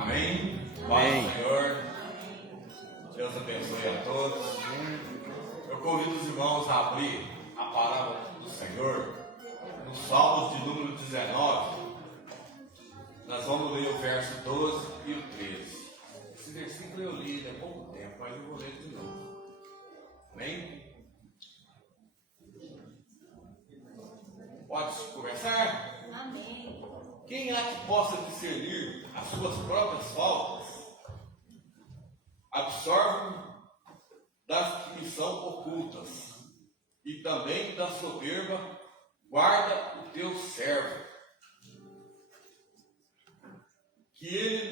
Amém? Paz do Senhor. Deus abençoe a todos. Eu convido os irmãos a abrir a palavra do Senhor no Salmos de número 19. Nós vamos ler o verso 12 e o 13. Esse versículo eu li há pouco tempo, mas eu vou ler de novo. Amém? Pode começar? Amém. Quem há que possa discernir as suas próprias faltas? Absorve das que lhe são ocultas, e também da soberba guarda o teu servo, que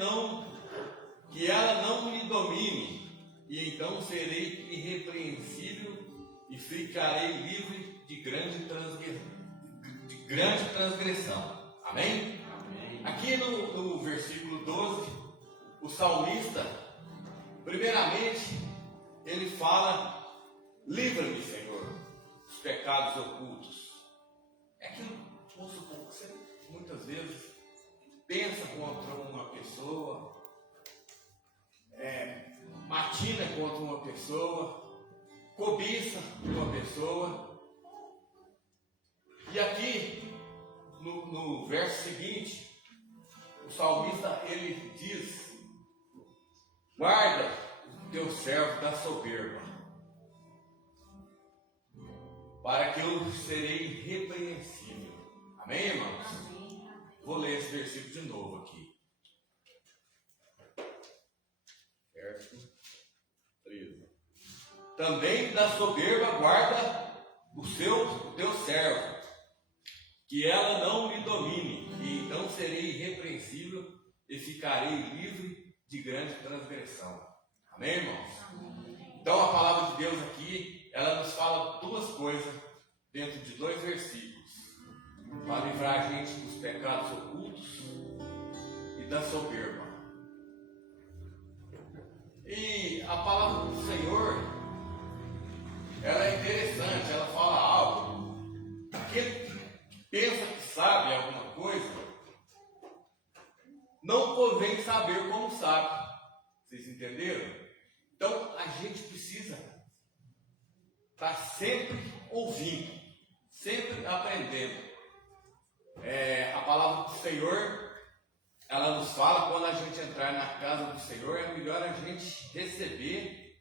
ela não me domine, e então serei irrepreensível e ficarei livre de grande transgressão. Amém? Amém. Aqui no versículo 12, o salmista, primeiramente, ele fala: livra-me, Senhor, dos pecados ocultos. É aquilo, vamos supor, que você muitas vezes pensa contra uma pessoa, matina contra uma pessoa, cobiça uma pessoa. E aqui, no verso seguinte, o salmista ele diz: guarda o teu servo da soberba, para que eu serei irrepreensível. Amém, irmãos? Amém. Vou ler esse versículo de novo aqui. Verso 13. Também da soberba guarda o teu servo, que ela não me domine, e então serei irrepreensível e ficarei livre de grande transgressão. Amém, irmãos? Amém. Então a palavra de Deus aqui, ela nos fala duas coisas dentro de dois versículos, para livrar a gente dos pecados ocultos e da soberba. E a palavra do Senhor, ela é interessante, ela fala algo. Aquele que pensa que sabe alguma coisa, não convém saber como sabe. Vocês entenderam? Então a gente precisa estar sempre ouvindo, sempre aprendendo. A palavra do Senhor, ela nos fala: quando a gente entrar na casa do Senhor, é melhor a gente receber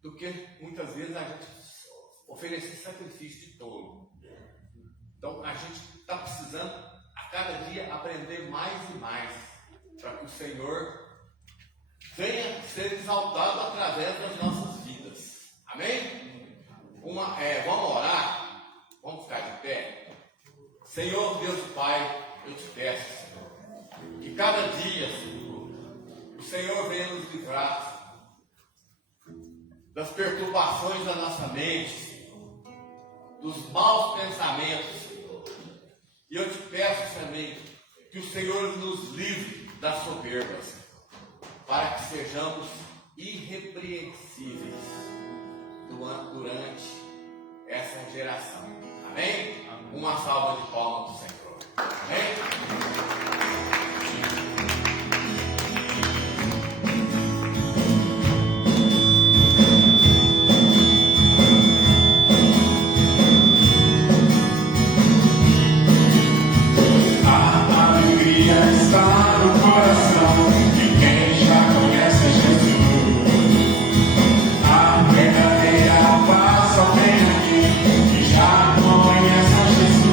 do que muitas vezes a gente oferecer sacrifício de tolo. Então a gente está precisando a cada dia aprender mais e mais, para que o Senhor venha ser exaltado através das nossas vidas. Amém? Vamos orar? Vamos ficar de pé? Senhor Deus e Pai, eu te peço, Senhor, que cada dia, Senhor, o Senhor venha nos livrar das perturbações da nossa mente, Senhor, dos maus pensamentos, Senhor. E eu te peço também que o Senhor nos livre das soberbas, para que sejamos irrepreensíveis durante essa geração. Amém? Uma salva de palmas do Senhor. Amém? Está no coração de quem já conhece Jesus. A verdadeira paz só vem aqui, que já conhece a Jesus.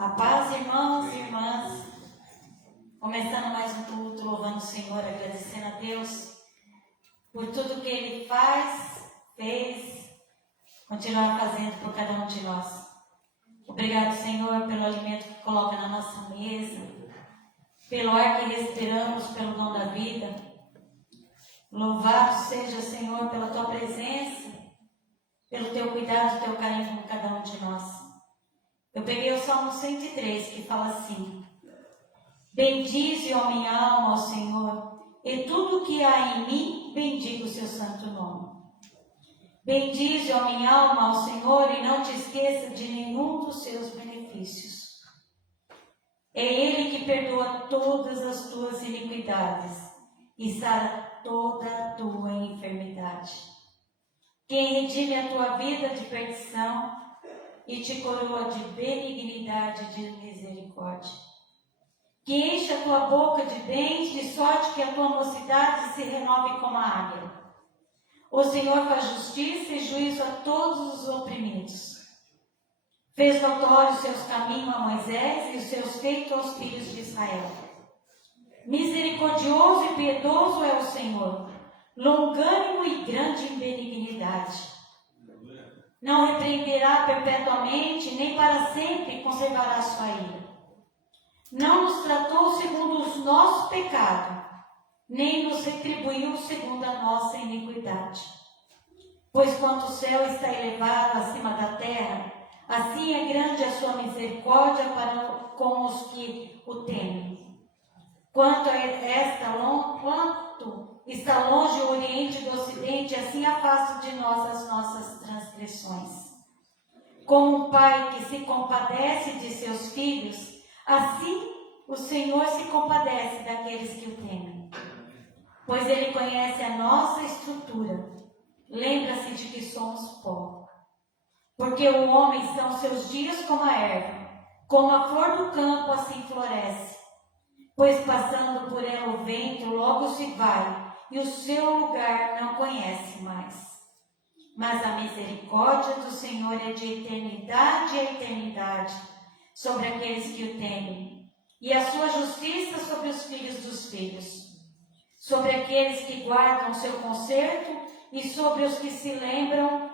A paz, irmãos e irmãs. Começando mais um culto, louvando o Senhor, agradecendo a Deus por tudo que Ele fez, continuar fazendo por cada um de nós. Obrigado, Senhor, pelo alimento que coloca na nossa mesa, pelo ar que respiramos, pelo dom da vida. Louvado seja, Senhor, pela Tua presença, pelo Teu cuidado, Teu carinho com cada um de nós. Eu peguei o Salmo 103, que fala assim: bendize, ó minha alma, ao Senhor, e tudo que há em mim, bendiga o seu santo nome. Bendize, ó minha alma, ao Senhor, e não te esqueça de nenhum dos seus benefícios. É Ele que perdoa todas as tuas iniquidades e sara toda a tua enfermidade. Quem redime a tua vida de perdição e te coroa de benignidade e de misericórdia. Que enche a tua boca de bens, de sorte que a tua mocidade se renove como a águia. O Senhor faz justiça e juízo a todos os oprimidos. Fez notórios os seus caminhos a Moisés e os seus feitos aos filhos de Israel. Misericordioso e piedoso é o Senhor, longânimo e grande em benignidade. Não repreenderá perpetuamente, nem para sempre conservará sua ira. Não nos tratou segundo os nossos pecados, nem nos retribuiu segundo a nossa iniquidade. Pois quanto o céu está elevado acima da terra, assim é grande a sua misericórdia para com os que o temem. Quanto está longe o Oriente do Ocidente, assim afasta de nós as nossas transgressões. Como um pai que se compadece de seus filhos, assim o Senhor se compadece daqueles que o temem. Pois Ele conhece a nossa estrutura, lembra-se de que somos pó. Porque o homem são seus dias como a erva, como a flor do campo assim floresce. Pois passando por ela o vento logo se vai, e o seu lugar não conhece mais. Mas a misericórdia do Senhor é de eternidade a eternidade sobre aqueles que o temem, e a sua justiça sobre os filhos dos filhos, sobre aqueles que guardam o seu conserto e sobre os que se lembram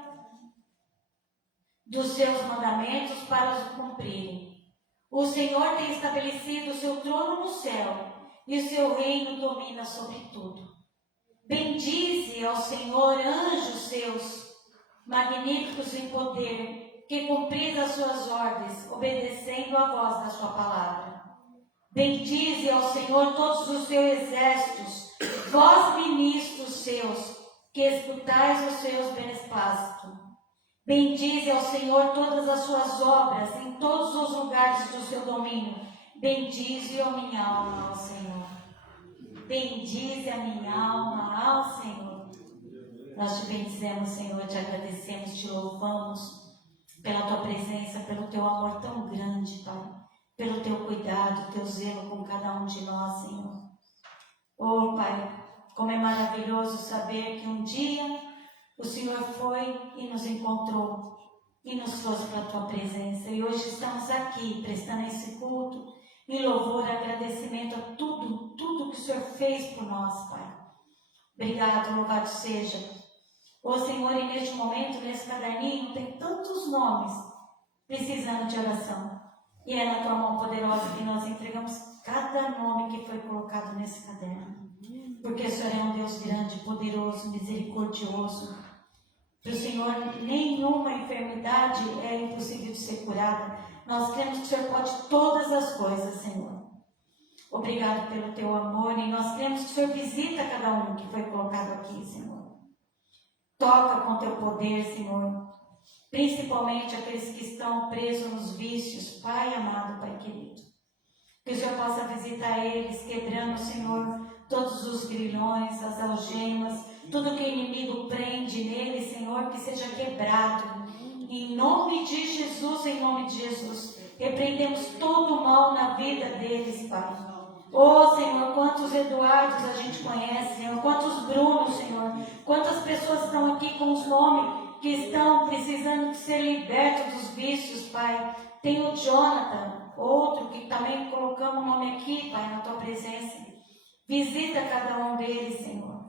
dos seus mandamentos para os cumprirem. O Senhor tem estabelecido o seu trono no céu, e o seu reino domina sobre tudo. Bendize ao Senhor, anjos seus, magníficos em poder, que cumpris as suas ordens, obedecendo a voz da sua palavra. Bendize ao Senhor todos os seus exércitos, vós ministros seus, que escutais os seus beneplácitos. Bendize ao Senhor todas as suas obras, em todos os lugares do seu domínio. Bendize a minha alma ao Senhor. Bendize a minha alma ao Senhor. Nós te bendizemos, Senhor, te agradecemos, te louvamos pela tua presença, pelo teu amor tão grande, Pai, pelo teu cuidado, teu zelo com cada um de nós, Senhor. Oh, Pai, como é maravilhoso saber que um dia o Senhor foi e nos encontrou e nos trouxe para a tua presença. E hoje estamos aqui prestando esse culto em louvor e agradecimento a tudo que o Senhor fez por nós, Pai. Obrigado, louvado seja. Ô Senhor, e neste momento, nesse caderninho, tem tantos nomes precisando de oração. E é na tua mão poderosa que nós entregamos cada nome que foi colocado nesse caderno. Porque o Senhor é um Deus grande, poderoso, misericordioso. Para o Senhor, nenhuma enfermidade é impossível de ser curada. Nós cremos que o Senhor pode todas as coisas, Senhor. Obrigado pelo teu amor, e nós cremos que o Senhor visita cada um que foi colocado aqui, Senhor. Toca com teu poder, Senhor. Principalmente aqueles que estão presos nos vícios, Pai amado, Pai querido. Que o Senhor possa visitar eles, quebrando, Senhor, todos os grilhões, as algemas, tudo que o inimigo prende neles, Senhor, que seja quebrado. Em nome de Jesus, em nome de Jesus, repreendemos todo o mal na vida deles, Pai. Oh, Senhor, quantos Eduardos a gente conhece, Senhor, quantos Brunos, Senhor, quantas pessoas estão aqui com os nomes que estão precisando de ser libertos dos vícios, Pai. Tem o Jonathan, outro que também colocamos o nome aqui, Pai, na tua presença. Visita cada um deles, Senhor.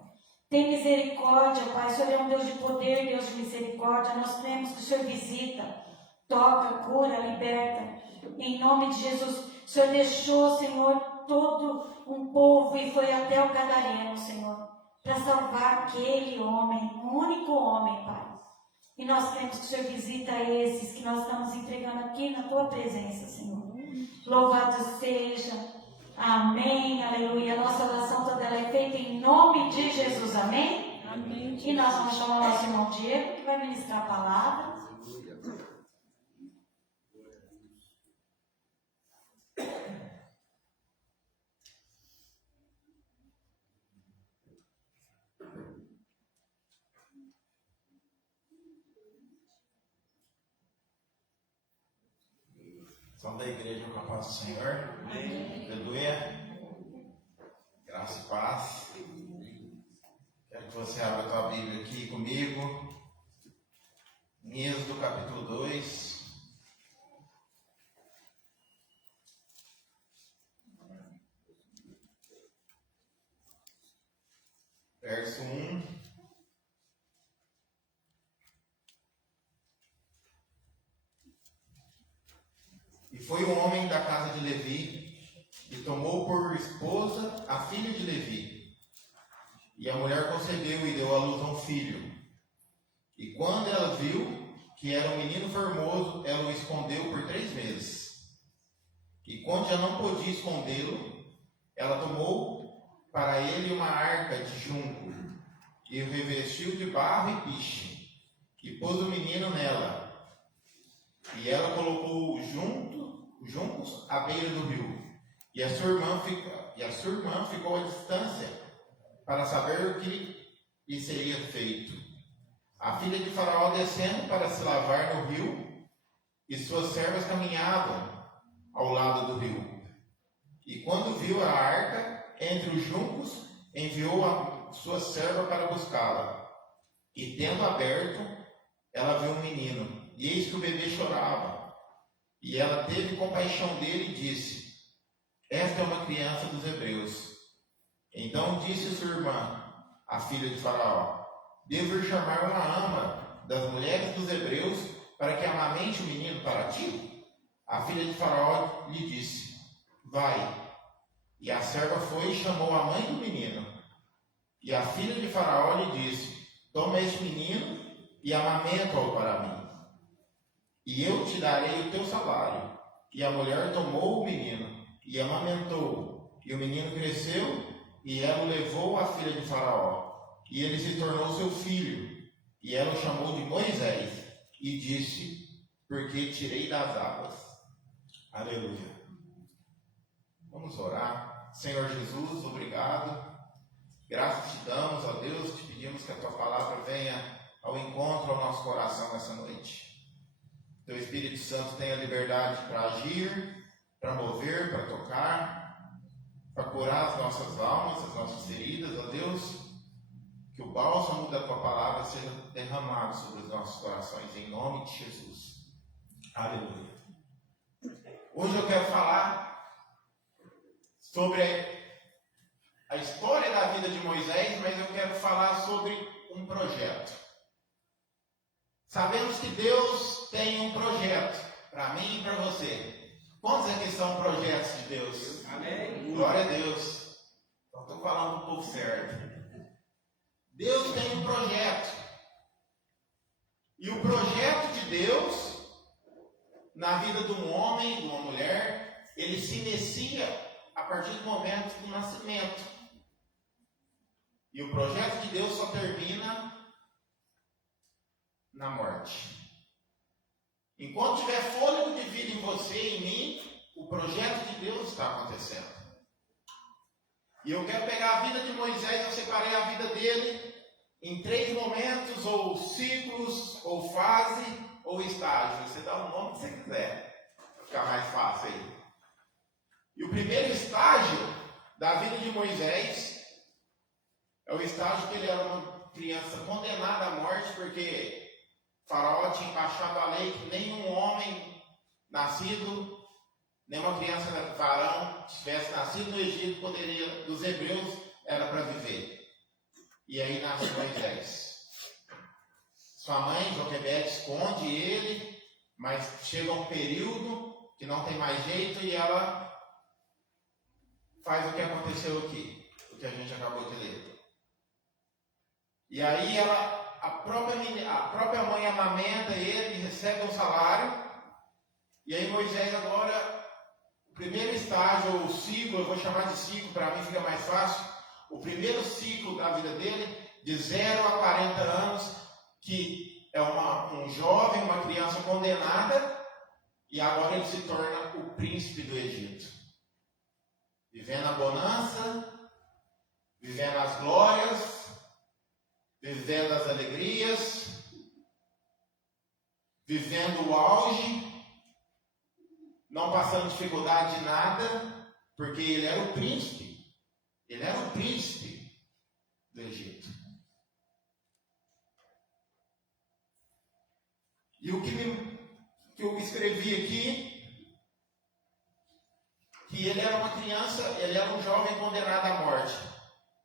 Tem misericórdia, Pai. O Senhor é um Deus de poder, Deus de misericórdia. Nós cremos que o Senhor visita, toca, cura, liberta. Em nome de Jesus, o Senhor deixou, Senhor, todo um povo e foi até o Gadareno, Senhor, para salvar aquele homem, um único homem, Pai. E nós cremos que o Senhor visita esses que nós estamos entregando aqui na tua presença, Senhor. Louvado seja. Amém, aleluia. A nossa oração toda ela é feita em nome de Jesus, amém? Amém. E nós vamos chamar o nosso irmão Diego, que vai ministrar a palavra. Somos da igreja com a paz do Senhor. Amém. Aleluia. Graça e paz. Quero que você abra a tua Bíblia aqui comigo. Em Êxodo capítulo 2. Verso 1. E foi um homem da casa de Levi, e tomou por esposa a filha de Levi. E a mulher concebeu e deu à luz a um filho. E quando ela viu que era um menino formoso, ela o escondeu por 3 meses. E quando já não podia escondê-lo, ela tomou para ele uma arca de junco, e o revestiu de barro e piche, e pôs o menino nela. E ela colocou juncos à beira do rio. E a sua irmã ficou à distância para saber o que lhe seria feito. A filha de Faraó descendo para se lavar no rio, e suas servas caminhavam ao lado do rio. E quando viu a arca entre os juncos, enviou a sua serva para buscá-la. E tendo aberto, ela viu um menino, e eis que o bebê chorava. E ela teve compaixão dele e disse: esta é uma criança dos hebreus. Então disse sua irmã, a filha de Faraó: devo ir chamar uma ama das mulheres dos hebreus para que amamente o menino para ti? A filha de Faraó lhe disse: vai. E a serva foi e chamou a mãe do menino. E a filha de Faraó lhe disse: toma este menino e amamenta-o para mim, e eu te darei o teu salário. E a mulher tomou o menino e amamentou-o. E o menino cresceu, e ela o levou à filha de Faraó. E ele se tornou seu filho. E ela o chamou de Moisés, e disse: porque tirei das águas. Aleluia. Vamos orar. Senhor Jesus, obrigado. Graças te damos, ó Deus, te pedimos que a tua palavra venha ao encontro ao nosso coração nessa noite. Teu Espírito Santo tenha liberdade para agir, para mover, para tocar, para curar as nossas almas, as nossas feridas, ó Deus. Que o bálsamo da tua palavra seja derramado sobre os nossos corações, em nome de Jesus. Aleluia. Hoje eu quero falar sobre a história da vida de Moisés, mas eu quero falar sobre um projeto. Sabemos que Deus tem um projeto para mim e para você. Quantos aqui são projetos de Deus? Amém. Glória a Deus. Então estou falando um pouco certo. Deus tem um projeto. E o projeto de Deus na vida de um homem, de uma mulher, ele se inicia a partir do momento do nascimento. E o projeto de Deus só termina na morte. Enquanto tiver fôlego de vida em você e em mim, o projeto de Deus está acontecendo. E eu quero pegar a vida de Moisés, eu separei a vida dele em 3 momentos, ou ciclos, ou fase, ou estágio. Você dá o nome que você quiser, para ficar mais fácil aí. E o primeiro estágio da vida de Moisés é o estágio que ele era uma criança condenada à morte, porque Faraó tinha baixado a lei que nenhum homem nascido, nenhuma criança varão tivesse nascido no Egito, poderia, dos hebreus, era para viver. E aí nasce Moisés. Sua mãe, Joquebede, esconde ele, mas chega um período que não tem mais jeito e ela faz o que aconteceu aqui, o que a gente acabou de ler. E aí a própria mãe amamenta ele, recebe um salário, e aí Moisés agora, o primeiro estágio, ou ciclo, eu vou chamar de ciclo, para mim fica mais fácil, o primeiro ciclo da vida dele, de 0 a 40 anos, que é um jovem, uma criança condenada, e agora ele se torna o príncipe do Egito. Vivendo a bonança, vivendo as glórias, vivendo as alegrias, vivendo o auge, não passando dificuldade de nada, porque ele era o príncipe. Ele era o príncipe do Egito. E o que eu escrevi aqui, que ele era uma criança, ele era um jovem condenado à morte,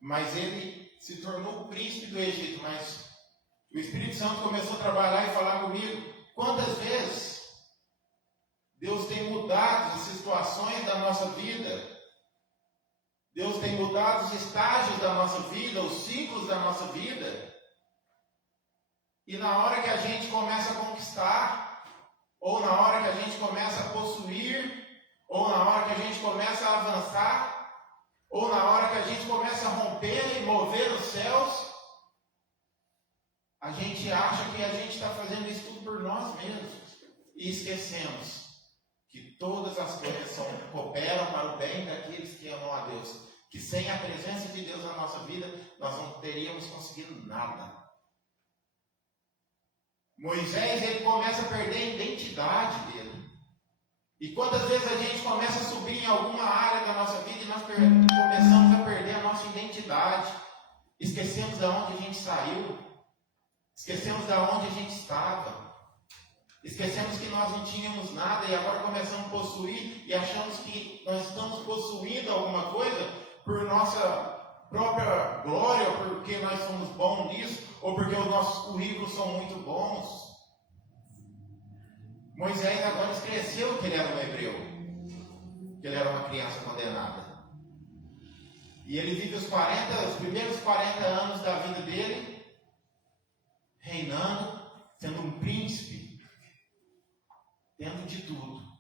mas ele se tornou o príncipe do Egito. Mas o Espírito Santo começou a trabalhar e falar comigo, quantas vezes Deus tem mudado as situações da nossa vida, Deus tem mudado os estágios da nossa vida, os ciclos da nossa vida, e na hora que a gente começa a conquistar, ou na hora que a gente começa a possuir, ou na hora que a gente começa a avançar, ou na hora que a gente começa a romper e mover os céus, a gente acha que a gente está fazendo isso tudo por nós mesmos. E esquecemos que todas as coisas cooperam para o bem daqueles que amam a Deus. Que sem a presença de Deus na nossa vida, nós não teríamos conseguido nada. Moisés, ele começa a perder a identidade dele. E quantas vezes a gente começa a subir em alguma área da nossa vida e nós começamos a perder a nossa identidade. Esquecemos de onde a gente saiu. Esquecemos de onde a gente estava. Esquecemos que nós não tínhamos nada e agora começamos a possuir e achamos que nós estamos possuindo alguma coisa por nossa própria glória, ou porque nós somos bons nisso, ou porque os nossos currículos são muito bons. Moisés agora esqueceu que ele era um hebreu, que ele era uma criança condenada. E ele vive os primeiros 40 anos da vida dele, reinando, sendo um príncipe, tendo de tudo.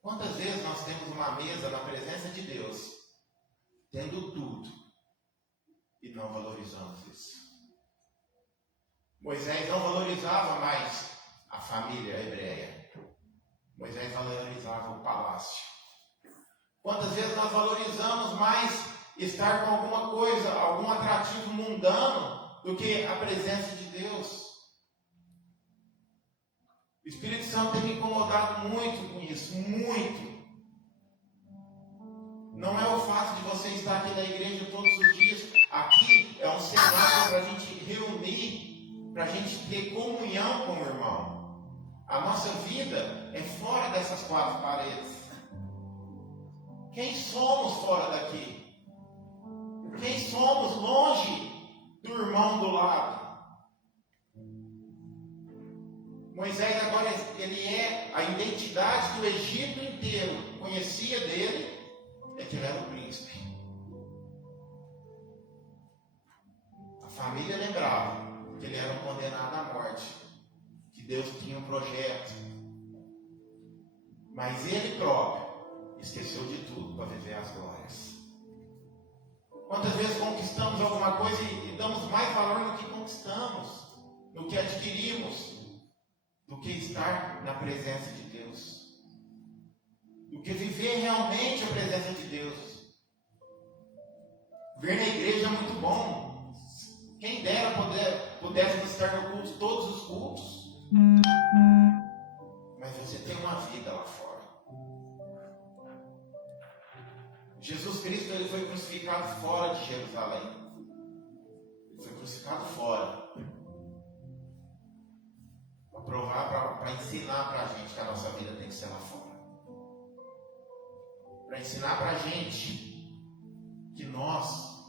Quantas vezes nós temos uma mesa na presença de Deus, tendo tudo, e não valorizamos isso? Moisés não valorizava mais a família hebreia. Moisés valorizava o palácio. Quantas vezes nós valorizamos mais estar com alguma coisa, algum atrativo mundano, do que a presença de Deus? O Espírito Santo tem me incomodado muito com isso, muito. Não é o fato de você estar aqui na igreja todos os dias. Aqui é um cenário para a gente reunir, para a gente ter comunhão com o irmão. A nossa vida é fora dessas 4 paredes. Quem somos fora daqui? Quem somos longe do irmão do lado? Moisés agora, ele é a identidade do Egito inteiro. Conhecia dele, é que ele era o príncipe. A família lembrava que ele era um condenado à morte, que Deus tinha um projeto, mas ele próprio esqueceu de tudo para viver as glórias. Quantas vezes conquistamos alguma coisa e damos mais valor no que conquistamos, no que adquirimos, do que estar na presença de Deus, do que viver realmente a presença de Deus. Ver na igreja é muito bom. Quem dera pudesse estar no culto, todos os cultos. Mas você tem uma vida lá fora. Jesus Cristo, ele foi crucificado fora de Jerusalém. Ele foi crucificado fora. provar, para ensinar para a gente que a nossa vida tem que ser lá fora. Para ensinar para a gente que nós,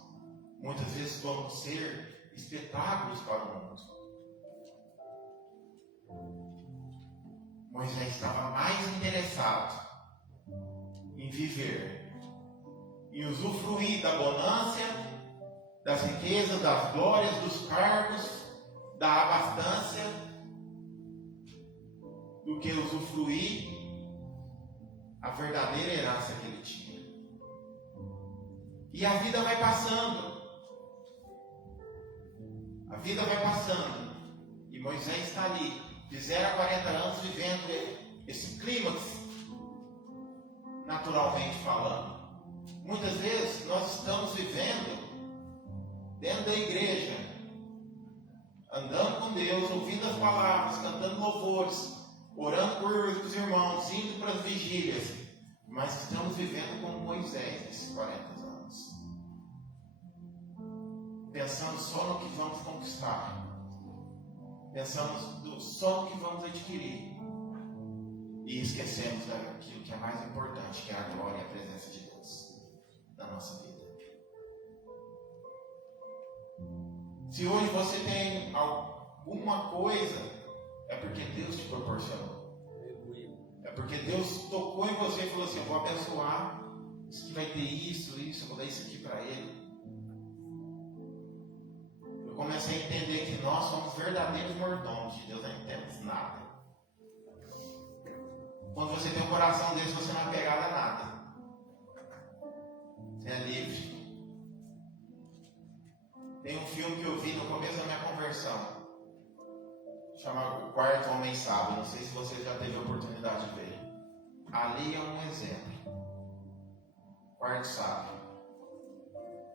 muitas vezes, vamos ser espetáculos para o mundo. Moisés estava mais interessado em viver, em usufruir da bonança, das riquezas, das glórias, dos cargos, da abastância, do que usufruir a verdadeira herança que ele tinha. E a vida vai passando. A vida vai passando. E Moisés está ali, de 0 a 40 anos, vivendo esse clímax, naturalmente falando. Muitas vezes nós estamos vivendo dentro da igreja, andando com Deus, ouvindo as palavras, cantando louvores, orando por os irmãos, indo para as vigílias, mas estamos vivendo como Moisés nesses 40 anos, pensando só no que vamos conquistar, pensando só no que vamos adquirir, e esquecemos daquilo que é mais importante, que é a glória e a presença de Deus na nossa vida. Se hoje você tem alguma coisa, é porque Deus te proporcionou. É porque Deus tocou em você e falou assim: eu vou abençoar, isso aqui vai ter isso, eu vou dar isso aqui para ele. Eu comecei a entender que nós somos verdadeiros mordomos de Deus, não temos nada. Quando você tem um coração desse, você não é pegado a nada. Você é livre. Tem um filme que eu vi no começo da minha conversão, chamado O Quarto Homem Sábio. Não sei se você já teve a oportunidade de ver. Ali é um exemplo. Quarto Sábio.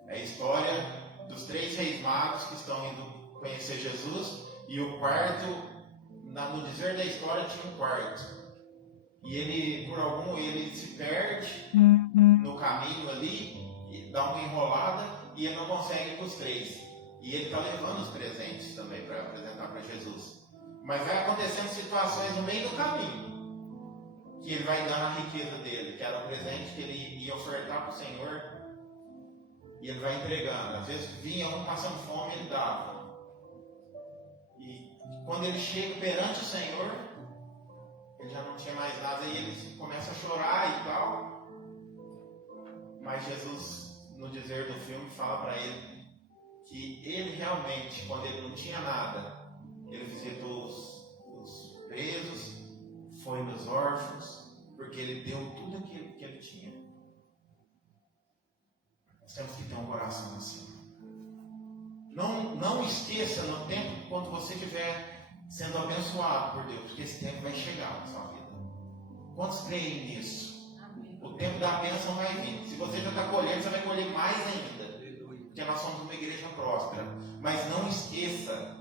É a história dos 3 reis magos que estão indo conhecer Jesus. E o quarto, no dizer da história, tinha um quarto. E ele, por ele se perde no caminho ali, e dá uma enrolada, e ele não consegue ir para os 3. E ele está levando os presentes também para apresentar para Jesus. Mas vai acontecendo situações no meio do caminho, que ele vai dando a riqueza dele, que era o presente que ele ia ofertar para o Senhor, e ele vai entregando. Às vezes vinha um passando fome, ele dava. E quando ele chega perante o Senhor, ele já não tinha mais nada, e ele começa a chorar e tal. Mas Jesus, no dizer do filme, fala para ele que ele realmente, quando ele não tinha nada, ele visitou os presos, foi nos órfãos, porque ele deu tudo aquilo que ele tinha. Nós temos que ter um coração assim. Não esqueça no tempo, quando você estiver sendo abençoado por Deus, porque esse tempo vai chegar na sua vida. Quantos creem nisso? Amém. O tempo da bênção vai vir. Se você já está colhendo, você vai colher mais ainda. Porque nós somos uma igreja próspera. Mas não esqueça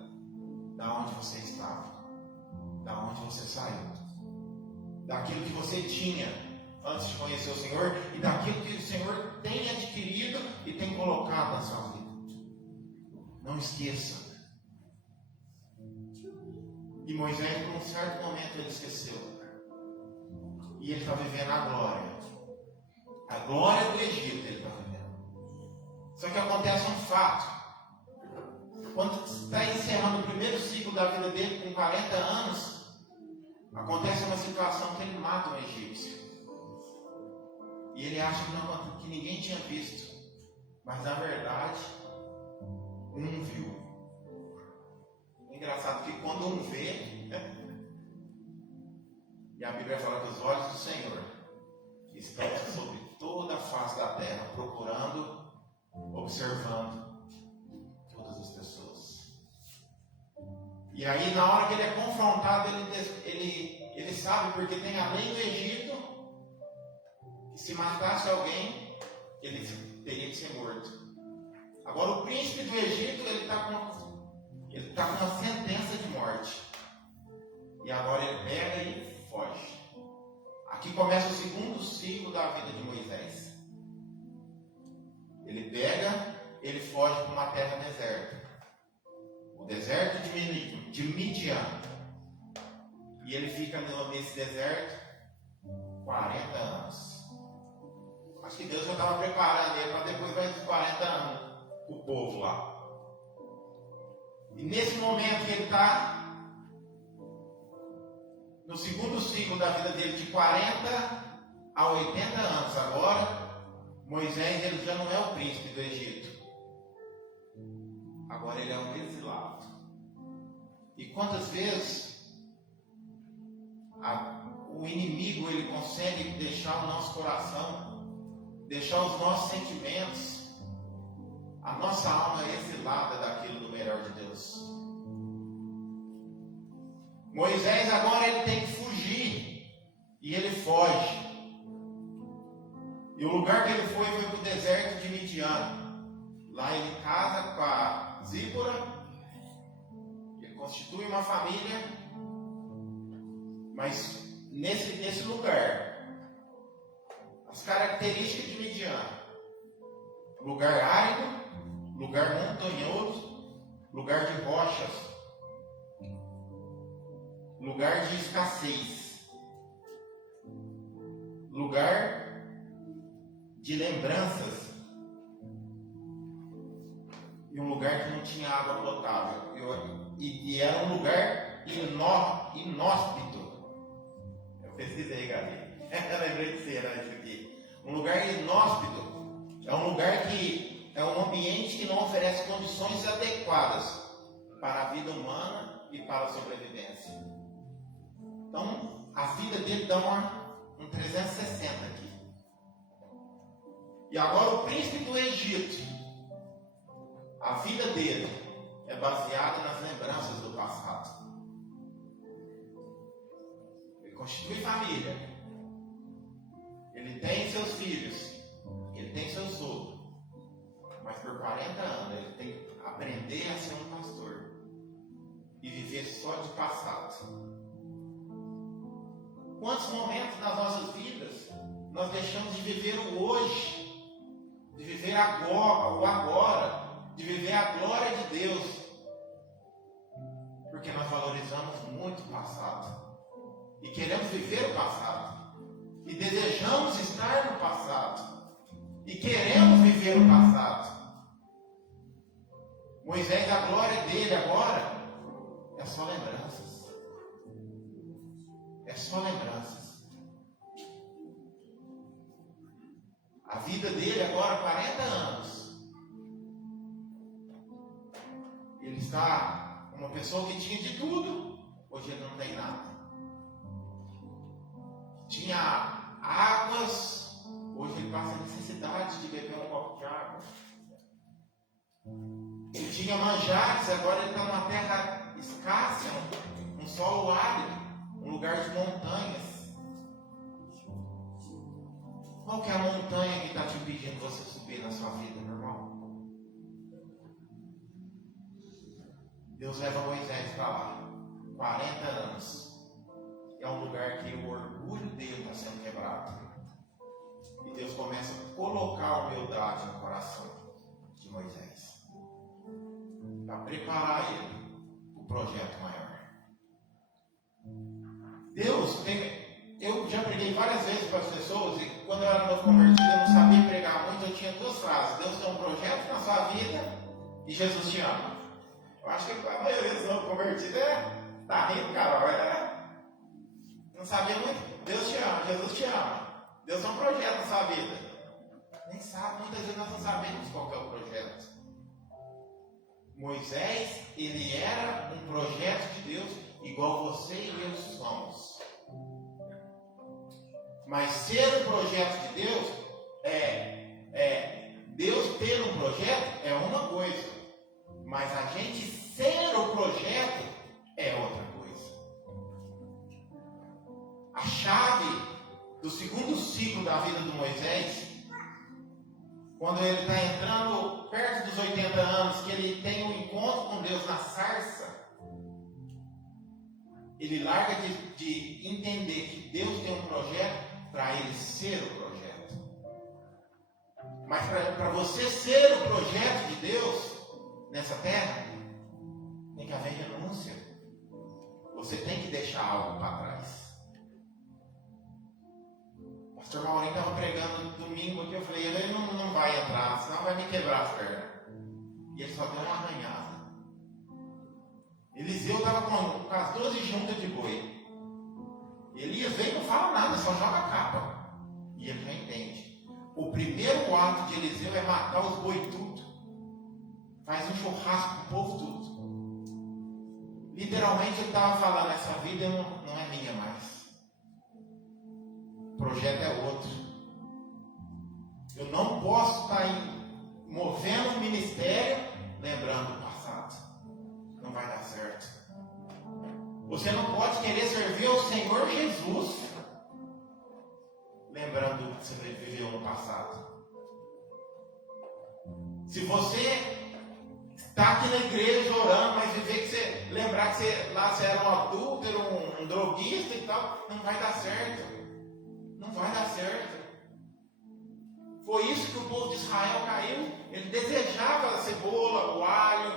da onde você estava, da onde você saiu, daquilo que você tinha antes de conhecer o Senhor e daquilo que o Senhor tem adquirido e tem colocado na sua vida. Não esqueça. E Moisés, por um certo momento, ele esqueceu. E ele está vivendo a glória. A glória do Egito ele está vivendo. Só que acontece um fato. Quando está encerrando o primeiro ciclo da vida dele, com 40 anos, acontece uma situação que ele mata um egípcio. E ele acha que ninguém tinha visto. Mas na verdade, um viu. Engraçado que quando um vê, e a Bíblia fala que os olhos do Senhor estão sobre toda a face da terra, procurando, observando todas as pessoas. E aí, na hora que ele é confrontado, ele sabe, porque tem a lei do Egito, que se matasse alguém, ele teria que ser morto. Agora, o príncipe do Egito, ele está com uma sentença de morte. E agora ele pega e foge. Aqui começa o segundo ciclo da vida de Moisés. Ele pega, ele foge para uma terra deserta. O deserto de Midian. E ele fica nesse deserto 40 anos. Acho que Deus já estava preparando ele para depois mais de 40 anos o povo lá. E nesse momento que ele está no segundo ciclo da vida dele, de 40 a 80 anos agora, Moisés ele já não é o príncipe do Egito. Agora ele é um exilado. E quantas vezes o inimigo ele consegue deixar o nosso coração, deixar os nossos sentimentos, a nossa alma exilada daquilo do melhor de Deus. Moisés agora ele tem que fugir e ele foge. E o lugar que ele foi para o deserto de Midian. Lá ele casa com a Zípora, ele constitui uma família, mas nesse lugar, as características de Midian: lugar árido, lugar montanhoso, lugar de rochas, lugar de escassez, lugar de lembranças e um lugar que não tinha água potável. E era um lugar inóspito. Eu pesquisei, Gabi. Eu lembrei de ser isso aqui. Um lugar inóspito é um lugar que é um ambiente que não oferece condições adequadas para a vida humana e para a sobrevivência. Então, a vida dele dá um 360 aqui. E agora o príncipe do Egito, a vida dele é baseada nas lembranças do passado. Ele constitui família. Ele tem seus filhos. Ele tem seu sogro. Mas por 40 anos ele tem que aprender a ser um pastor e viver só de passado. Quantos momentos nas nossas vidas nós deixamos de viver o hoje, de viver o agora, de viver a glória de Deus, porque nós valorizamos muito o passado e queremos viver o passado e desejamos estar no passado e queremos viver o passado. Moisés, a glória dele agora é só lembranças. É só lembranças. A vida dele agora, 40 anos. Ele está uma pessoa que tinha de tudo. Hoje ele não tem nada. Tinha águas. Hoje ele passa necessidade de beber um copo de água. Ele tinha manjares. Agora ele está numa terra escassa, um solo árido. Um lugar de montanhas. Qual que é a montanha que está te impedindo você subir na sua vida, meu irmão? Deus leva Moisés para lá. 40 anos. É um lugar que o orgulho dele está sendo quebrado. E Deus começa a colocar a humildade no coração de Moisés. Para preparar ele para o projeto maior. Deus tem. Eu já preguei várias vezes para as pessoas, e quando eu era novo convertido, eu não sabia pregar muito, eu tinha duas frases: Deus tem um projeto na sua vida e Jesus te ama. Eu acho que a maioria dos novos convertidos está rindo, Carol. Não sabia muito. Deus te ama, Jesus te ama. Deus tem um projeto na sua vida. Nem sabe, muitas vezes nós não sabemos qual é o projeto. Moisés, ele era um projeto de Deus, igual você e eu somos. Mas ser um projeto de Deus Deus ter um projeto é uma coisa, mas a gente ser o projeto é outra coisa. A chave do segundo ciclo da vida do Moisés, quando ele está entrando perto dos 80 anos, que ele tem um encontro com Deus na sarça, ele larga de entender que Deus tem um projeto para ele ser o projeto. Mas para você ser o projeto de Deus nessa terra, tem que haver renúncia. Você tem que deixar algo para trás. O pastor Maurinho estava pregando domingo aqui, eu falei, ele não vai entrar, senão vai me quebrar as pernas. E ele só deu uma arranhada. Eliseu estava com as 12 juntas de boi. Elias veio e não fala nada, só joga a capa. E ele não entende. O primeiro ato de Eliseu é matar os boi tudo. Faz um churrasco com o povo tudo. Literalmente ele estava falando, essa vida não é minha mais. O projeto é outro. Eu não posso estar movendo o ministério lembrando o passado. Não vai dar certo. Você não pode querer servir ao Senhor Jesus lembrando o que você viveu no passado. Se você está aqui na igreja orando, mas lembrar que você era um adúltero, um droguista e tal, não vai dar certo. Não vai dar certo. Foi isso que o povo de Israel caiu. Ele desejava a cebola, o alho,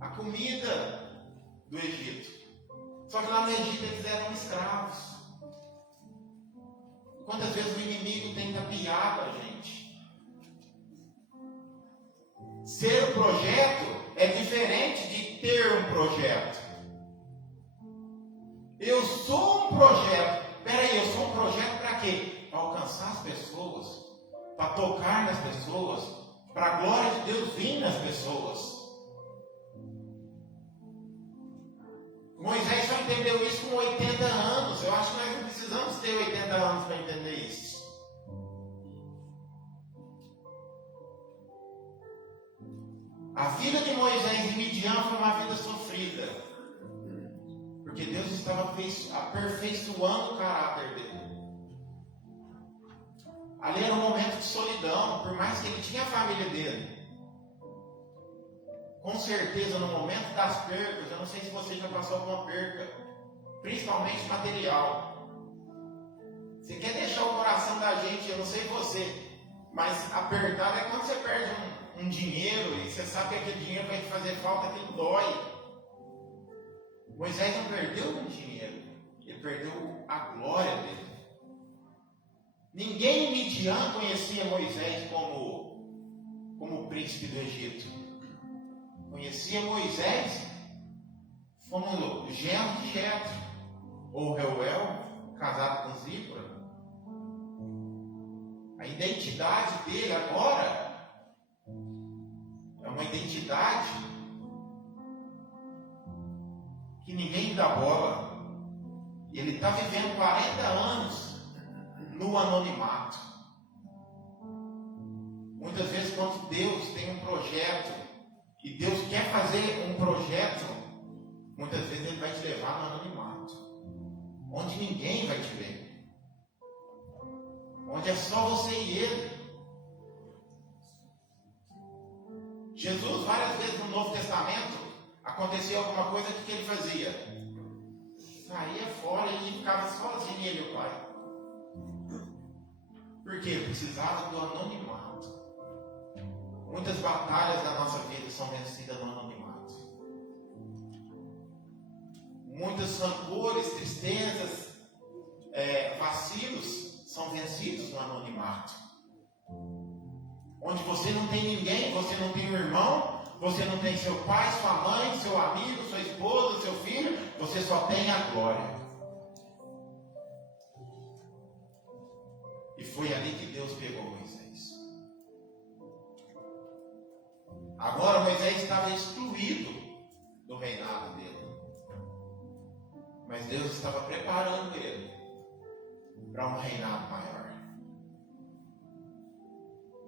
a comida do Egito. Só que lá no Egito eles eram escravos. Quantas vezes o inimigo tenta piada a gente? Ser um projeto é diferente de ter um projeto. Eu sou um projeto. Peraí, eu sou um projeto para quê? Para alcançar as pessoas, para tocar nas pessoas, para a glória de Deus vir nas pessoas. Moisés só entendeu isso com 80 anos. Eu acho que nós não precisamos ter 80 anos para entender isso. A vida de Moisés em Midian foi uma vida sofrida. Porque Deus estava aperfeiçoando o caráter dele. Ali era um momento de solidão, por mais que ele tinha a família dele. Com certeza, no momento das percas, eu não sei se você já passou por uma perca, principalmente material. Você quer deixar o coração da gente, eu não sei você, mas apertado é quando você perde um dinheiro e você sabe que aquele dinheiro vai te fazer falta, aquilo dói. Moisés não perdeu o dinheiro, ele perdeu a glória dele. Ninguém em Midian conhecia Moisés como príncipe do Egito. Conhecia Moisés como genro de Jetro, ou Reuel, casado com Zípora. A identidade dele agora é uma identidade que ninguém dá bola. E ele está vivendo 40 anos no anonimato. Muitas vezes, quando Deus tem um projeto e Deus quer fazer um projeto, muitas vezes Ele vai te levar no anonimato, onde ninguém vai te ver, onde é só você e Ele. Jesus, várias vezes no Novo Testamento, acontecia alguma coisa, o que Ele fazia? Saía fora e ficava sozinho, Ele e o Pai. Porque Ele precisava do anonimato. Muitas batalhas da nossa vida são vencidas no anonimato. Muitos rancores, tristezas, vacilos são vencidos no anonimato. Onde você não tem ninguém, você não tem um irmão, você não tem seu pai, sua mãe, seu amigo, sua esposa, seu filho, você só tem a glória. E foi ali que Deus pegou Moisés. Agora Moisés estava excluído do reinado dele. Mas Deus estava preparando ele para um reinado maior.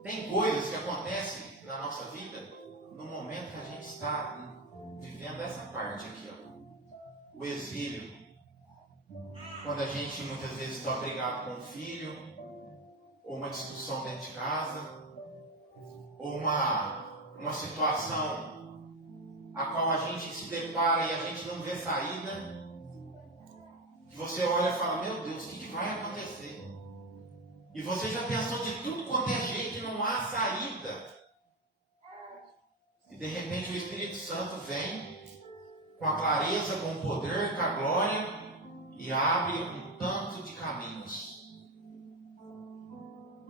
Tem coisas que acontecem na nossa vida no momento que a gente está vivendo essa parte aqui, ó. O exílio. Quando a gente muitas vezes está brigado com o filho, ou uma discussão dentro de casa, ou uma situação a qual a gente se depara e a gente não vê saída, que você olha e fala, meu Deus, o que vai acontecer? E você já pensou de tudo quanto é jeito e não há saída. E de repente o Espírito Santo vem com a clareza, com o poder, com a glória, e abre um tanto de caminhos.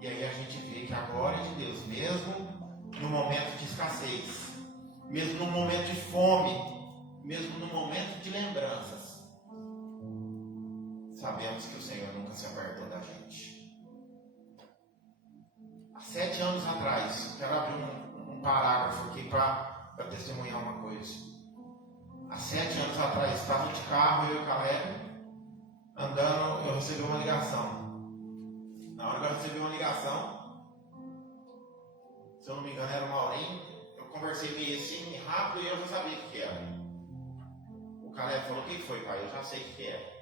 E aí a gente vê que a glória de Deus, mesmo no momento de escassez, mesmo no momento de fome, mesmo no momento de lembranças, sabemos que o Senhor nunca se apartou da gente. Há 7 anos atrás, quero abrir um parágrafo aqui para testemunhar uma coisa. Há 7 anos atrás, estava de carro, eu e o Caleb, andando, eu recebi uma ligação. Na hora que eu recebi uma ligação, se eu não me engano era o Maurinho, eu conversei meio assim, rápido, e eu já sabia o que era. O Caleb falou: o que foi, pai? Eu já sei o que é.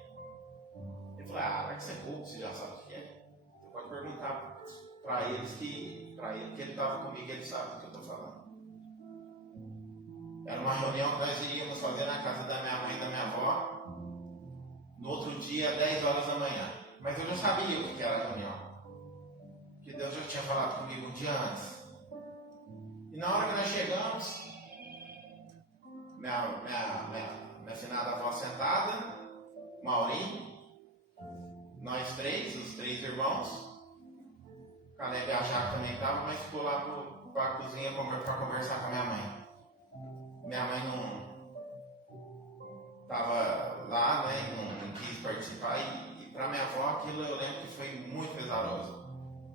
Ele falou: vai que você é pouco, você já sabe o que é. Você pode perguntar para eles que ele estava comigo, ele sabe do que eu estou falando. Era uma reunião que nós iríamos fazer na casa da minha mãe e da minha avó, no outro dia, 10 horas da manhã. Mas eu já sabia o que era a reunião, porque Deus já tinha falado comigo um dia antes. E na hora que nós chegamos, minha finada avó sentada, Maurinho, nós três, os 3 irmãos, o Caleb e a Jaque também estavam, mas ficou lá para a cozinha para conversar com a minha mãe. Minha mãe não estava lá, né, não quis participar, e para minha avó aquilo eu lembro que foi muito pesaroso.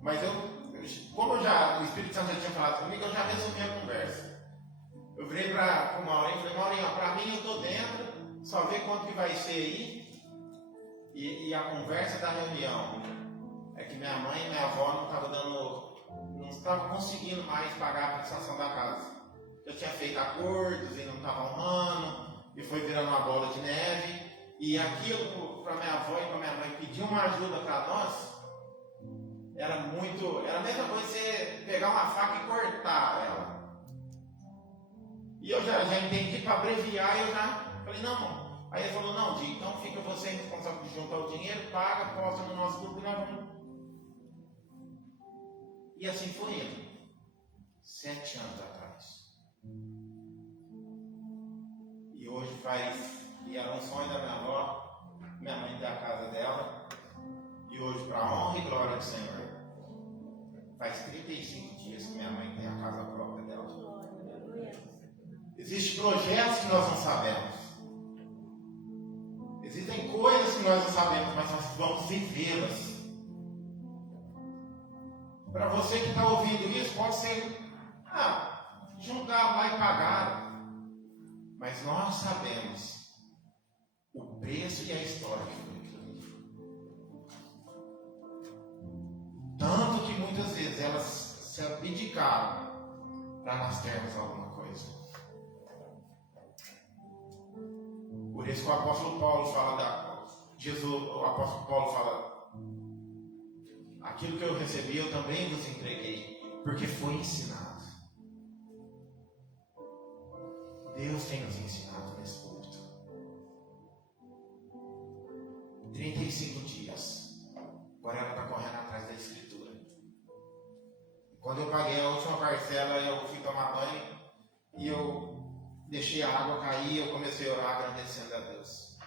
Mas como o Espírito Santo já tinha falado comigo, eu já resumi a conversa. Eu virei para o Maurinho e falei: Maurinho, para mim eu estou dentro, só vê quanto que vai ser aí. E a conversa da reunião é que minha mãe e minha avó não estavam conseguindo mais pagar a prestação da casa. Eu tinha feito acordos e não estava honrando, e foi virando uma bola de neve. E aquilo para minha avó e para minha mãe pedir uma ajuda para nós era a mesma coisa que você pegar uma faca e cortar ela. E eu já entendi, para abreviar, eu já falei: não. Aí ele falou: não, Di, então fica você responsável de juntar o dinheiro, paga, posta no nosso grupo e nós vamos. E assim foi ele. 7 anos atrás. E hoje e era um sonho da minha avó, minha mãe ter a casa dela. E hoje, para a honra e glória do Senhor, faz 35 dias que minha mãe tem a casa própria dela. Existem projetos que nós não sabemos. Existem coisas que nós não sabemos, mas nós vamos vivê-las. Para você que está ouvindo isso, pode ser: juntar lá e pagar. Mas nós sabemos o preço e a história que foi aquilo. Tanto que muitas vezes elas se abdicaram para nós termos alguma coisa. Por isso que o apóstolo Paulo fala o apóstolo Paulo fala: aquilo que eu recebi eu também vos entreguei, porque foi ensinado. Deus tem nos ensinado nesse culto. 35 dias. Agora ela está correndo atrás da escritura. Quando eu paguei a última parcela, eu fui tomar banho e eu deixei a água cair e eu comecei a orar agradecendo a Deus.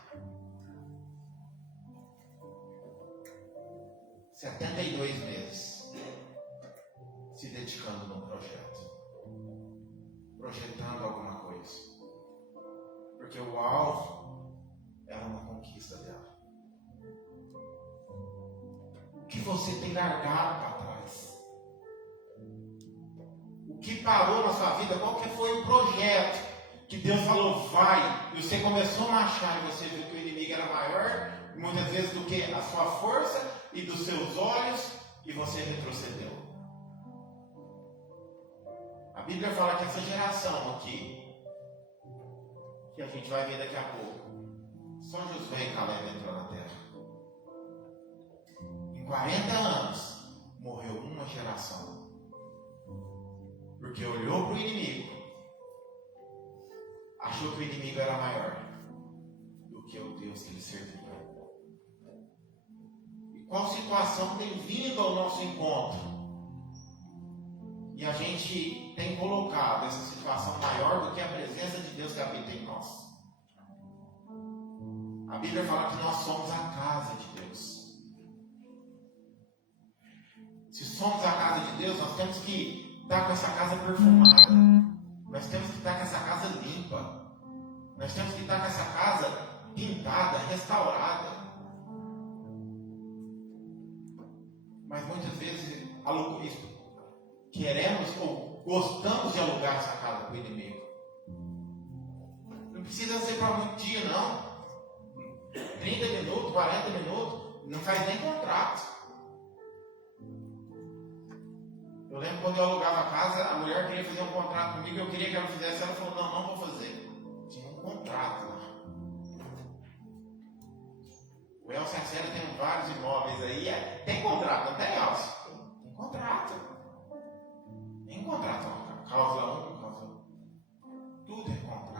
72 meses se dedicando no projeto, projetando alguma coisa, porque o alvo era uma conquista dela. O que você tem largado para trás? O que parou na sua vida? Qual que foi o projeto que Deus falou vai, e você começou a marchar e você viu que o inimigo era maior muitas vezes do que a sua força e dos seus olhos, e você retrocedeu? A Bíblia fala que essa geração aqui, que a gente vai ver daqui a pouco, só Josué e Caleb entrou na terra. Em 40 anos morreu uma geração, porque olhou para o inimigo, achou que o inimigo era maior do que o Deus que ele servia. E qual situação tem vindo ao nosso encontro? E a gente tem colocado essa situação maior do que a presença de Deus que habita em nós. A Bíblia fala que nós somos a casa de Deus. Se somos a casa de Deus, nós temos que estar com essa casa perfumada. Nós temos que estar com essa casa limpa. Nós temos que estar com essa casa pintada, restaurada. Mas muitas vezes queremos ou gostamos de alugar essa casa para o inimigo. Não precisa ser para muito dia, não. 30 minutos, 40 minutos, não faz nem contrato. Eu lembro quando eu alugava a casa, a mulher queria fazer um contrato comigo, eu queria que ela fizesse, ela falou, não vou fazer. Tinha um contrato lá. O Elcio e a Célia tem vários imóveis aí, tem contrato, não tem, Elcio? Tem contrato. Tem contrato, cláusula 1, cláusula 2. Tudo é contrato.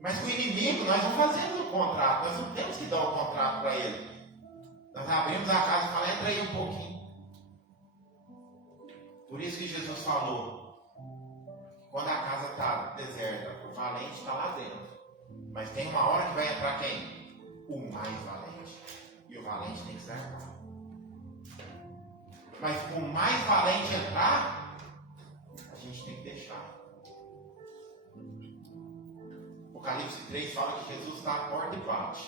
Mas com o inimigo, nós não fazemos o contrato, nós não temos que dar o contrato para ele. Nós abrimos a casa e falamos, entra aí um pouquinho. Por isso que Jesus falou, quando a casa está deserta, o valente está lá dentro. Mas tem uma hora que vai entrar quem? O mais valente. E o valente tem que estar lá. Mas o mais valente entrar, a gente tem que deixar. Apocalipse 3 fala que Jesus está à porta e bate.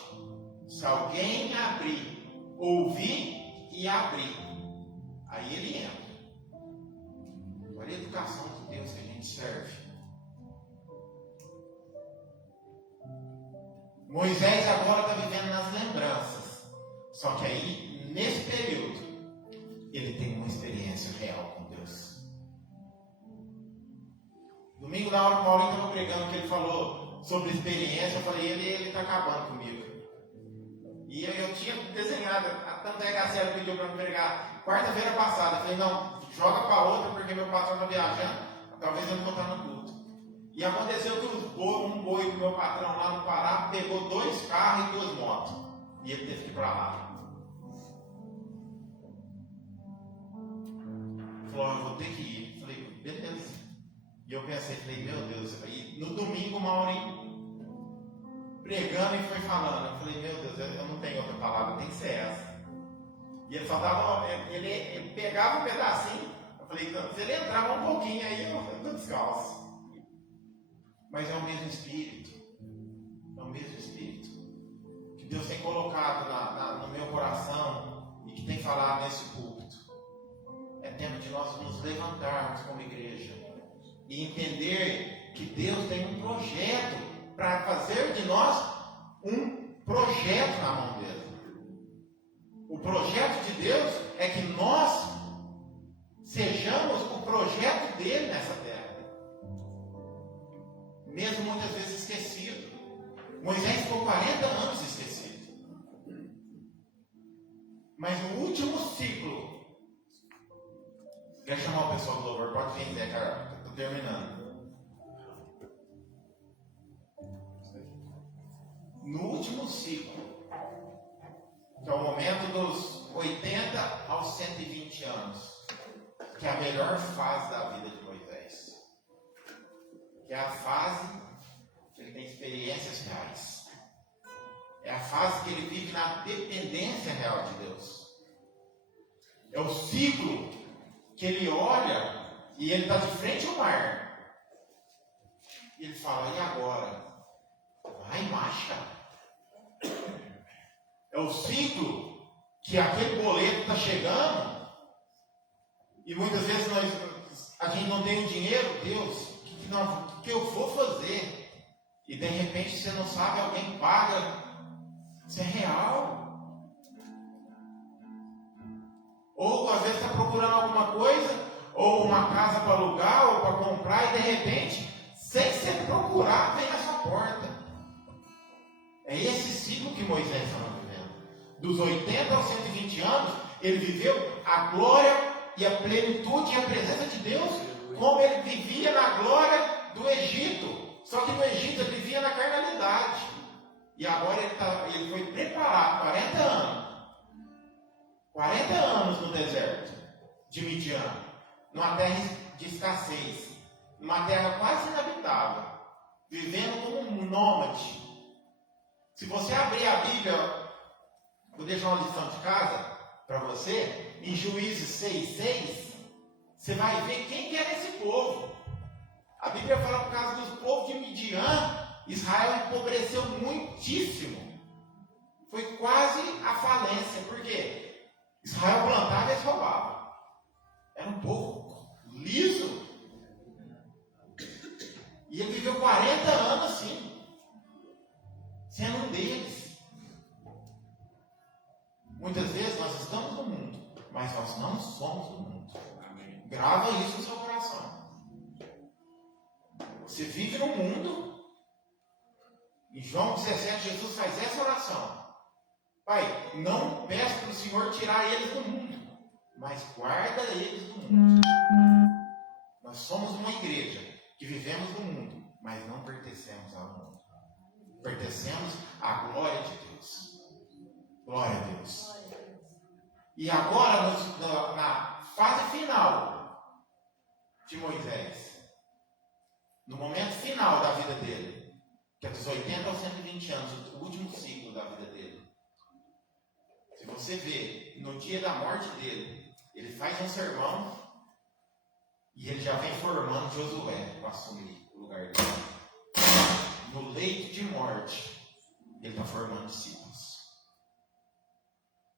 Se alguém abrir, ouvir e abrir, aí ele entra. Olha a educação de Deus que a gente serve. Moisés agora está vivendo nas lembranças. Só que aí, nesse período, ele tem uma experiência real com Deus. Domingo, na hora que o Paulinho estava pregando, que ele falou sobre experiência, eu falei, ele está acabando comigo. E eu tinha desenhado, tanto é que a Célia pediu para me pregar quarta-feira passada. Eu falei, não, joga para outra, porque meu patrão está viajando, talvez ele não está no culto. E aconteceu que um boi do meu patrão lá no Pará pegou 2 carros e 2 motos. E ele teve que ir para lá. Falou, eu vou ter que ir. Falei, beleza. E eu pensei, falei, meu Deus. E no domingo, uma hora pregando e foi falando. Eu falei, meu Deus, eu não tenho outra palavra, tem que ser essa. E ele só dava, ele pegava um pedacinho. Eu falei, se ele entrava um pouquinho aí, eu estou descalço. Mas é o mesmo Espírito. É o mesmo Espírito que Deus tem colocado no meu coração e que tem falado nesse púlpito. É tempo de nós nos levantarmos como igreja e entender que Deus tem um projeto para fazer de nós um projeto na mão dele. O projeto de Deus é que nós sejamos o projeto dele nessa terra. Mesmo muitas vezes esquecido. Moisés ficou 40 anos esquecido. Mas no último ciclo, quer chamar o pessoal do louvor? Pode vir, Zé, cara, estou terminando. No último ciclo, que é o momento dos 80 aos 120 anos, que é a melhor fase da vida de Moisés. Que é a fase que ele tem experiências reais. É a fase que ele vive na dependência real de Deus. É o ciclo que ele olha e ele está de frente ao mar. E ele fala, e agora? Vai, marcha. É o ciclo que aquele boleto está chegando e muitas vezes a gente não tem o dinheiro. Deus, o que eu vou fazer? E de repente você não sabe, alguém paga. Isso é real. Ou às vezes está procurando alguma coisa, ou uma casa para alugar, ou para comprar, e de repente, sem você procurar, vem na sua porta. É esse ciclo que Moisés estava vivendo. Dos 80 aos 120 anos, ele viveu a glória e a plenitude e a presença de Deus, como ele vivia na glória do Egito. Só que no Egito ele vivia na carnalidade. E agora ele foi preparado 40 anos. 40 anos no deserto de Midian. Numa terra de escassez. Numa terra quase inabitável. Vivendo como um nômade. Se você abrir a Bíblia, vou deixar uma lição de casa para você, em Juízes 6:6, você vai ver quem que era esse povo. A Bíblia fala por causa dos povos de Midian, Israel empobreceu muitíssimo. Foi quase a falência. Por quê? Israel plantava e eles roubavam. Era um povo liso. E ele viveu 40 anos assim, sendo um deles. Muitas vezes nós estamos no mundo, mas nós não somos do mundo. Amém. Grava isso no seu coração. Você vive no mundo. Em João 17, Jesus faz essa oração. Pai, não peço para o Senhor tirar eles do mundo, mas guarda eles do mundo. Nós somos uma igreja que vivemos no mundo, mas não pertencemos ao mundo. Pertencemos à glória de Deus. Glória a Deus. E agora, na fase final de Moisés, no momento final da vida dele, que é dos 80 aos 120 anos, o último ciclo da vida dele. Se você vê, no dia da morte dele, ele faz um sermão e ele já vem formando Josué para assumir o lugar dele. No leito de morte, ele está formando discípulos.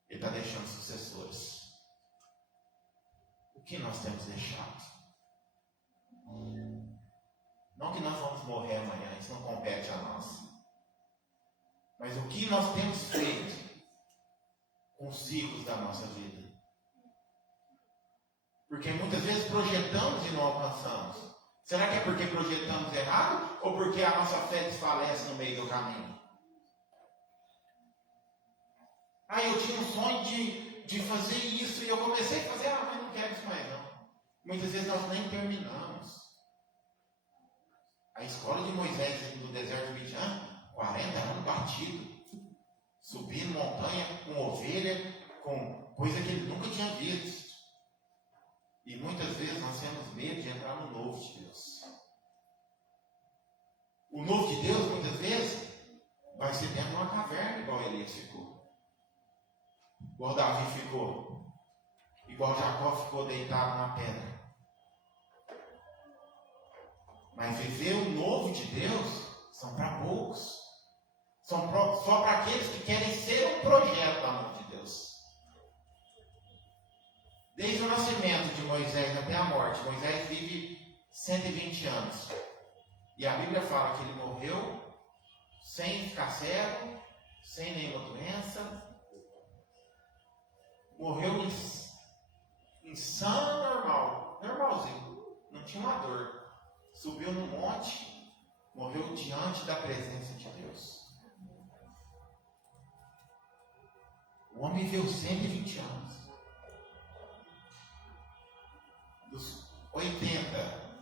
Ele está deixando sucessores. O que nós temos deixado? Não que nós vamos morrer amanhã, isso não compete a nós. Mas o que nós temos feito com os ciclos da nossa vida? Porque muitas vezes projetamos e não alcançamos. Será que é porque projetamos errado ou porque a nossa fé desfalece no meio do caminho? Eu tinha um sonho de fazer isso e eu comecei a fazer, mas não quero isso mais não. Muitas vezes nós nem terminamos. A escola de Moisés no deserto de Midian, 40 anos batido, subindo montanha com ovelha, com coisa que ele nunca tinha visto. E muitas vezes nós temos medo de entrar no novo de Deus. O novo de Deus, muitas vezes, vai ser dentro de uma caverna, igual Elias ficou. Igual Davi ficou. Igual Jacó ficou deitado na pedra. Mas viver o novo de Deus são para poucos. São só para aqueles que querem ser um projeto da mão de Deus. Desde o nascimento de Moisés até a morte, Moisés vive 120 anos. E a Bíblia fala que ele morreu sem ficar cego, sem nenhuma doença. Morreu em sã normal, normalzinho. Não tinha uma dor. Subiu no monte, morreu diante da presença de Deus. O homem viveu 120 anos. Dos 80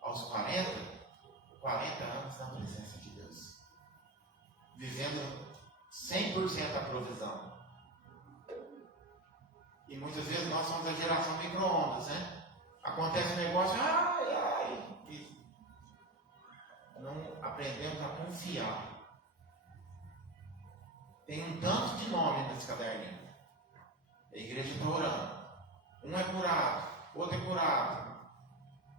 aos 40 anos na presença de Deus. Vivendo 100% a provisão. E muitas vezes nós somos a geração micro-ondas, né? Acontece um negócio, e não aprendemos a confiar. Tem um tanto de nome nesse caderninho. A igreja está orando. Um é curado, outro é curado.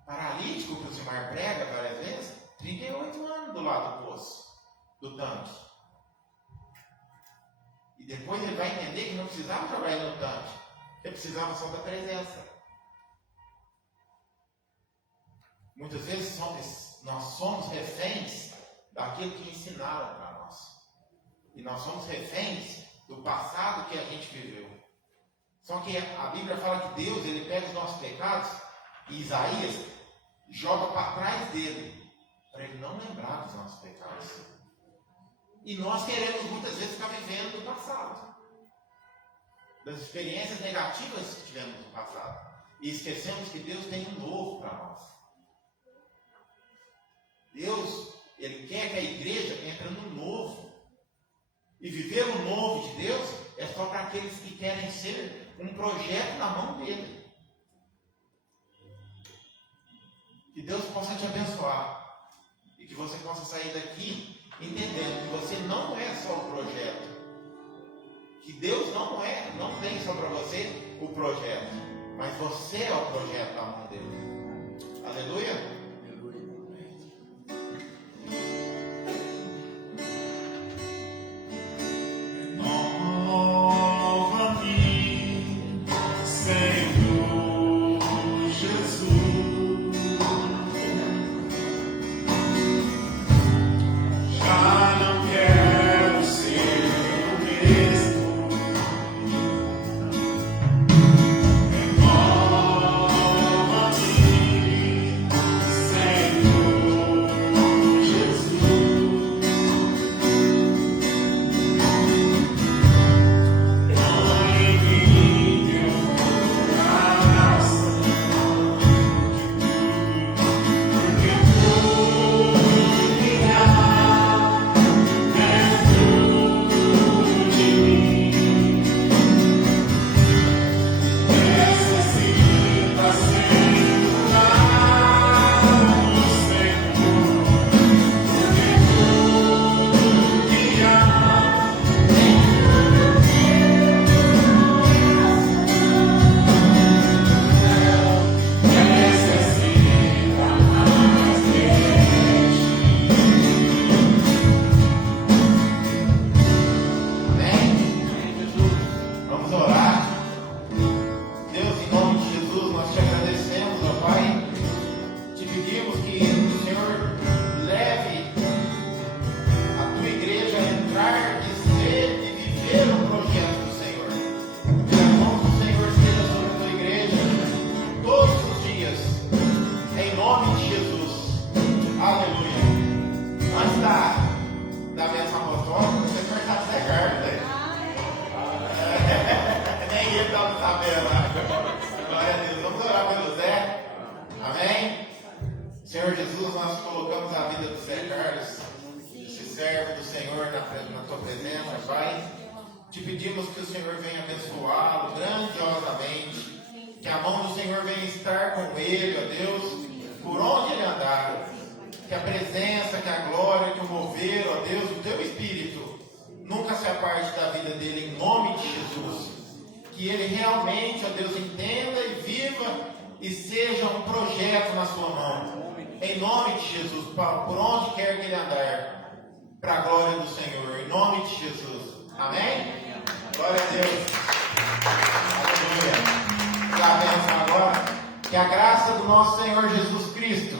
Paralítico, que o Simar prega várias vezes, 38 anos do lado do poço, do tanque. E depois ele vai entender que não precisava trabalhar no tanque. Ele precisava só da presença. Muitas vezes nós somos reféns daquilo que ensinaram para nós. E nós somos reféns do passado que a gente viveu. Só que a Bíblia fala que Deus, ele pega os nossos pecados e Isaías joga para trás dele, para ele não lembrar dos nossos pecados. E nós queremos muitas vezes ficar vivendo do passado, das experiências negativas que tivemos no passado, e esquecemos que Deus tem um novo para nós. Deus, ele quer que a igreja entre no novo. E viver o novo de Deus é só para aqueles que querem ser um projeto na mão dele. Que Deus possa te abençoar. E que você possa sair daqui entendendo que você não é só o projeto. Que Deus não tem só para você o projeto, mas você é o projeto da mão dele. Aleluia. Senhor Jesus, nós colocamos a vida do Zé Carlos, esse servo do Senhor, na tua presença, Pai. Te pedimos que o Senhor venha abençoá-lo grandiosamente, que a mão do Senhor venha estar com ele, ó Deus, por onde ele andar. Que a presença, que a glória, que o mover, ó Deus, o teu Espírito, nunca se aparte da vida dele, em nome de Jesus. Que ele realmente, ó Deus, entenda e viva e seja um projeto na sua mão. Em nome de Jesus, por onde quer que ele andar, para a glória do Senhor. Em nome de Jesus. Amém? Glória a Deus. Aleluia. Que a bênção agora. Que a graça do nosso Senhor Jesus Cristo,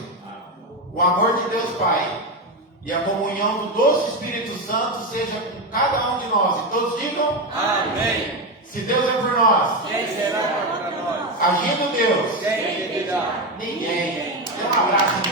o amor de Deus Pai e a comunhão do doce Espírito Santo seja com cada um de nós. E todos digam: amém. Se Deus é por nós, quem será contra nós? Agindo Deus, quem impedirá? Ninguém. Dê um abraço.